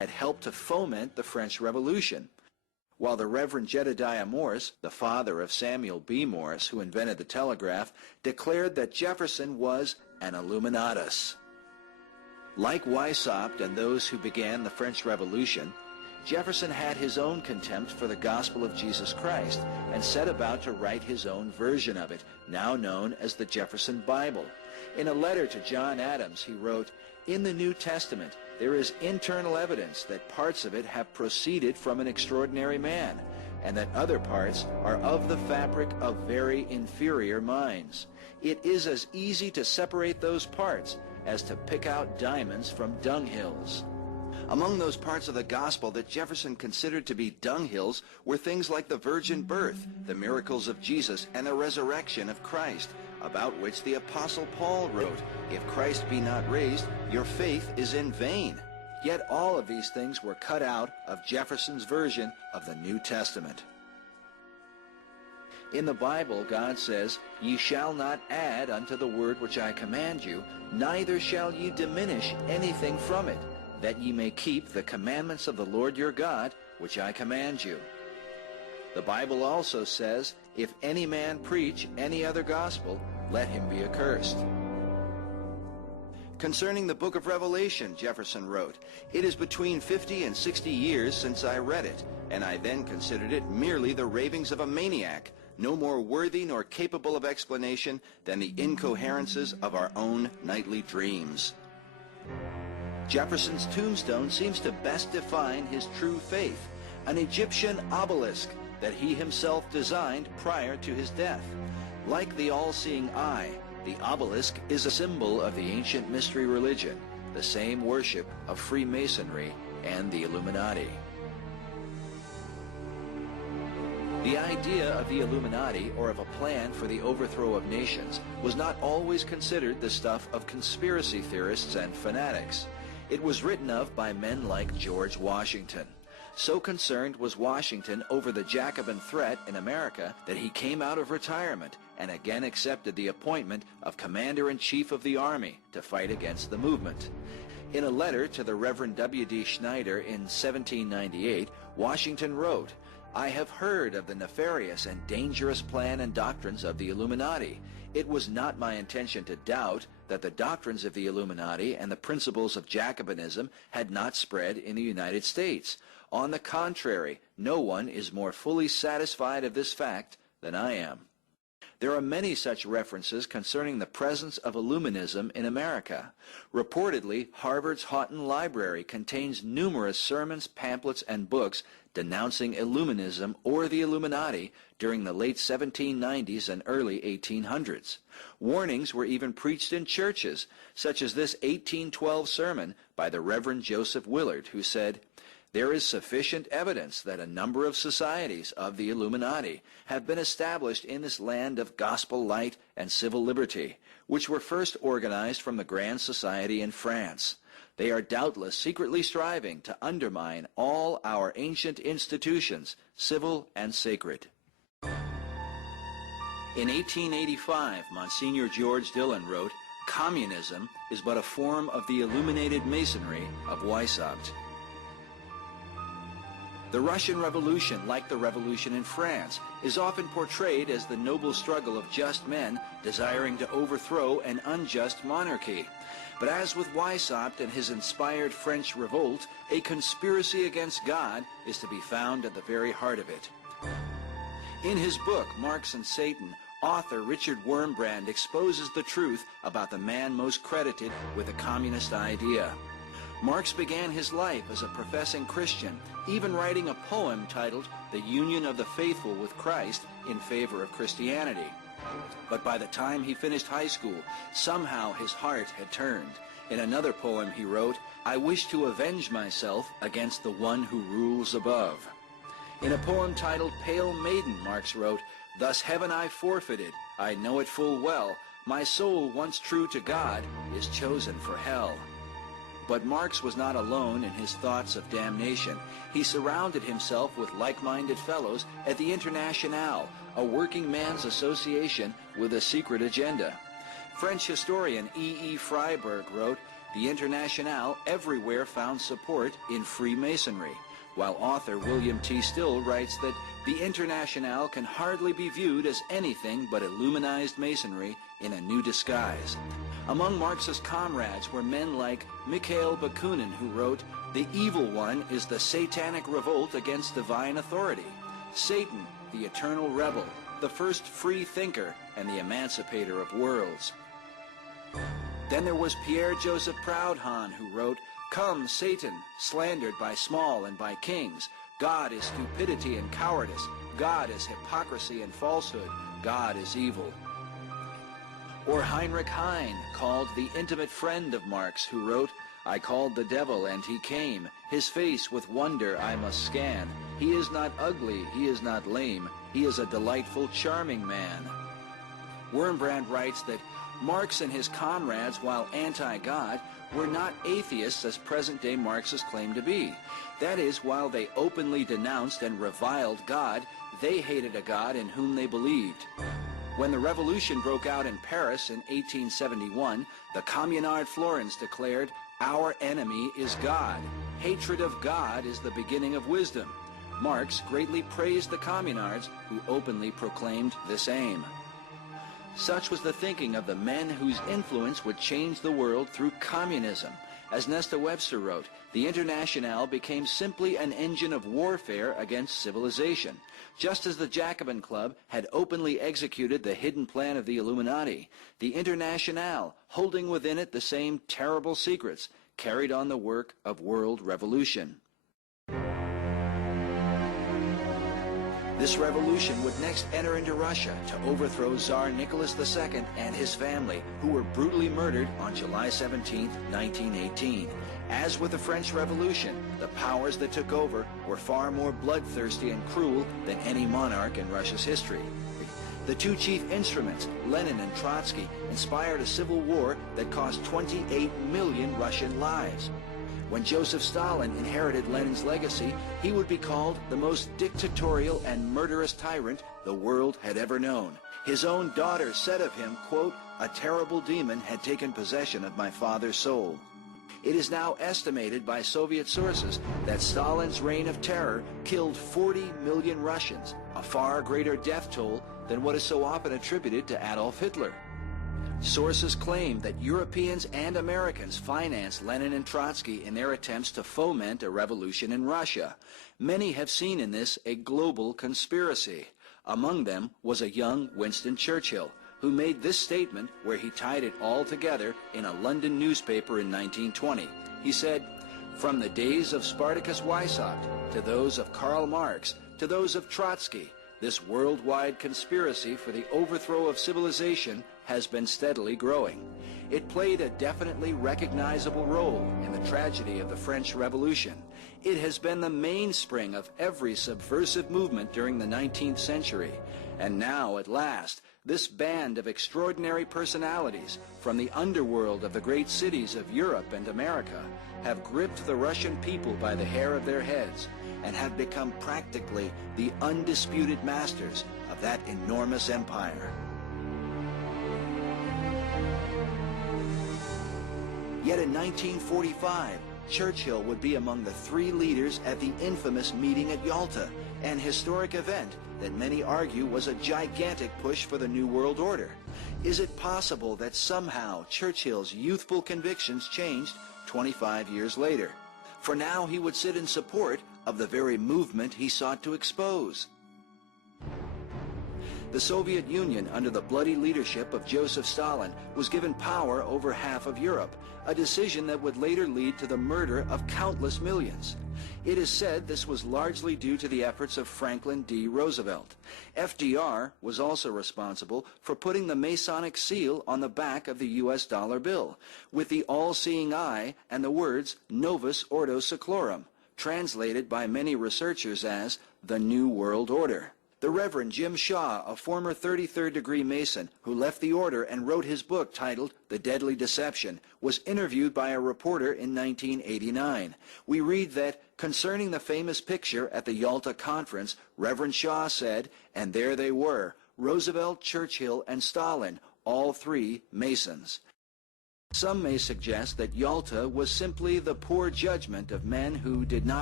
had helped to foment the French Revolution, while the Reverend Jedediah Morse, the father of Samuel B. Morse, who invented the telegraph, declared that Jefferson was an Illuminatus. Like Weishaupt and those who began the French Revolution, Jefferson had his own contempt for the gospel of Jesus Christ and set about to write his own version of it, now known as the Jefferson Bible. In a letter to John Adams, he wrote, "In the New Testament, there is internal evidence that parts of it have proceeded from an extraordinary man, and that other parts are of the fabric of very inferior minds. It is as easy to separate those parts as to pick out diamonds from dunghills." Among those parts of the gospel that Jefferson considered to be dunghills were things like the virgin birth, the miracles of Jesus, and the resurrection of Christ, about which the Apostle Paul wrote, "If Christ be not raised, your faith is in vain." Yet all of these things were cut out of Jefferson's version of the New Testament. In the Bible, God says, "Ye shall not add unto the word which I command you, neither shall ye diminish anything from it, that ye may keep the commandments of the Lord your God, which I command you." The Bible also says, "If any man preach any other gospel, let him be accursed." Concerning the book of Revelation, Jefferson wrote, "It is between 50 and 60 years since I read it, and I then considered it merely the ravings of a maniac, no more worthy nor capable of explanation than the incoherences of our own nightly dreams." Jefferson's tombstone seems to best define his true faith, an Egyptian obelisk that he himself designed prior to his death. Like the all-seeing eye, the obelisk is a symbol of the ancient mystery religion, the same worship of Freemasonry and the Illuminati. The idea of the Illuminati, or of a plan for the overthrow of nations, was not always considered the stuff of conspiracy theorists and fanatics. It was written of by men like George Washington. So concerned was Washington over the Jacobin threat in America that he came out of retirement and again accepted the appointment of Commander-in-Chief of the Army to fight against the movement. In a letter to the Reverend W.D. Schneider in 1798, Washington wrote, "I have heard of the nefarious and dangerous plan and doctrines of the Illuminati. It was not my intention to doubt that the doctrines of the Illuminati and the principles of Jacobinism had not spread in the United States. On the contrary, no one is more fully satisfied of this fact than I am." There are many such references concerning the presence of Illuminism in America. Reportedly, Harvard's Houghton Library contains numerous sermons, pamphlets, and books denouncing Illuminism or the Illuminati during the late 1790s and early 1800s. Warnings were even preached in churches, such as this 1812 sermon by the Reverend Joseph Willard, who said, "There is sufficient evidence that a number of societies of the Illuminati have been established in this land of gospel light and civil liberty, which were first organized from the Grand Society in France. They are doubtless secretly striving to undermine all our ancient institutions, civil and sacred." In 1885, Monsignor George Dillon wrote, "Communism is but a form of the illuminated masonry of Weishaupt." The Russian Revolution, like the revolution in France, is often portrayed as the noble struggle of just men desiring to overthrow an unjust monarchy. But as with Weishaupt and his inspired French revolt, a conspiracy against God is to be found at the very heart of it. In his book, Marx and Satan, author Richard Wurmbrand exposes the truth about the man most credited with the communist idea. Marx began his life as a professing Christian, even writing a poem titled "The Union of the Faithful with Christ in Favor of Christianity." But by the time he finished high school, somehow his heart had turned. In another poem he wrote, "I wish to avenge myself against the one who rules above." In a poem titled "Pale Maiden," Marx wrote, "Thus heaven I forfeited, I know it full well, my soul once true to God is chosen for hell." But Marx was not alone in his thoughts of damnation. He surrounded himself with like-minded fellows at the Internationale, a working man's association with a secret agenda. French historian E. Freiberg wrote, the Internationale everywhere found support in Freemasonry, while author William T. Still writes that the Internationale can hardly be viewed as anything but Illuminized Masonry in a new disguise. Among Marx's comrades were men like Mikhail Bakunin, who wrote, "The evil one is the satanic revolt against divine authority. Satan, the eternal rebel, the first free thinker, and the emancipator of worlds." Then there was Pierre-Joseph Proudhon, who wrote, "Come, Satan, slandered by small and by kings. God is stupidity and cowardice. God is hypocrisy and falsehood. God is evil." Or Heinrich Heine, called the intimate friend of Marx, who wrote, "I called the devil, and he came. His face with wonder I must scan. He is not ugly, he is not lame. He is a delightful, charming man." Wurmbrand writes that Marx and his comrades, while anti-God, were not atheists as present-day Marxists claim to be. That is, while they openly denounced and reviled God, they hated a God in whom they believed. When the revolution broke out in Paris in 1871, the Communard Florins declared, "Our enemy is God. Hatred of God is the beginning of wisdom." Marx greatly praised the Communards, who openly proclaimed this aim. Such was the thinking of the men whose influence would change the world through communism. As Nesta Webster wrote, the Internationale became simply an engine of warfare against civilization. Just as the Jacobin Club had openly executed the hidden plan of the Illuminati, the Internationale, holding within it the same terrible secrets, carried on the work of world revolution. This revolution would next enter into Russia to overthrow Tsar Nicholas II and his family, who were brutally murdered on July 17, 1918. As with the French Revolution, the powers that took over were far more bloodthirsty and cruel than any monarch in Russia's history. The two chief instruments, Lenin and Trotsky, inspired a civil war that cost 28 million Russian lives. When Joseph Stalin inherited Lenin's legacy, he would be called the most dictatorial and murderous tyrant the world had ever known. His own daughter said of him, quote, "A terrible demon had taken possession of my father's soul." It is now estimated by Soviet sources that Stalin's reign of terror killed 40 million Russians, a far greater death toll than what is so often attributed to Adolf Hitler. Sources claim that Europeans and Americans financed Lenin and Trotsky in their attempts to foment a revolution in Russia. Many have seen in this a global conspiracy. Among them was a young Winston Churchill, who made this statement where he tied it all together in a London newspaper in 1920. He said, "From the days of Spartacus Weishaupt to those of Karl Marx to those of Trotsky, this worldwide conspiracy for the overthrow of civilization has been steadily growing. It played a definitely recognizable role in the tragedy of the French Revolution. It has been the mainspring of every subversive movement during the 19th century. And now, at last, this band of extraordinary personalities from the underworld of the great cities of Europe and America have gripped the Russian people by the hair of their heads and have become practically the undisputed masters of that enormous empire." Yet in 1945, Churchill would be among the three leaders at the infamous meeting at Yalta, an historic event that many argue was a gigantic push for the New World Order. Is it possible that somehow Churchill's youthful convictions changed 25 years later? For now he would sit in support of the very movement he sought to expose. The Soviet Union, under the bloody leadership of Joseph Stalin, was given power over half of Europe, a decision that would later lead to the murder of countless millions. It is said this was largely due to the efforts of Franklin D. Roosevelt. FDR was also responsible for putting the Masonic seal on the back of the U.S. dollar bill, with the all-seeing eye and the words Novus Ordo Seclorum, translated by many researchers as the New World Order. The Reverend Jim Shaw, a former 33rd degree Mason who left the order and wrote his book titled The Deadly Deception, was interviewed by a reporter in 1989. We read that, concerning the famous picture at the Yalta Conference, Reverend Shaw said, "And there they were, Roosevelt, Churchill, and Stalin, all three Masons." Some may suggest that Yalta was simply the poor judgment of men who did not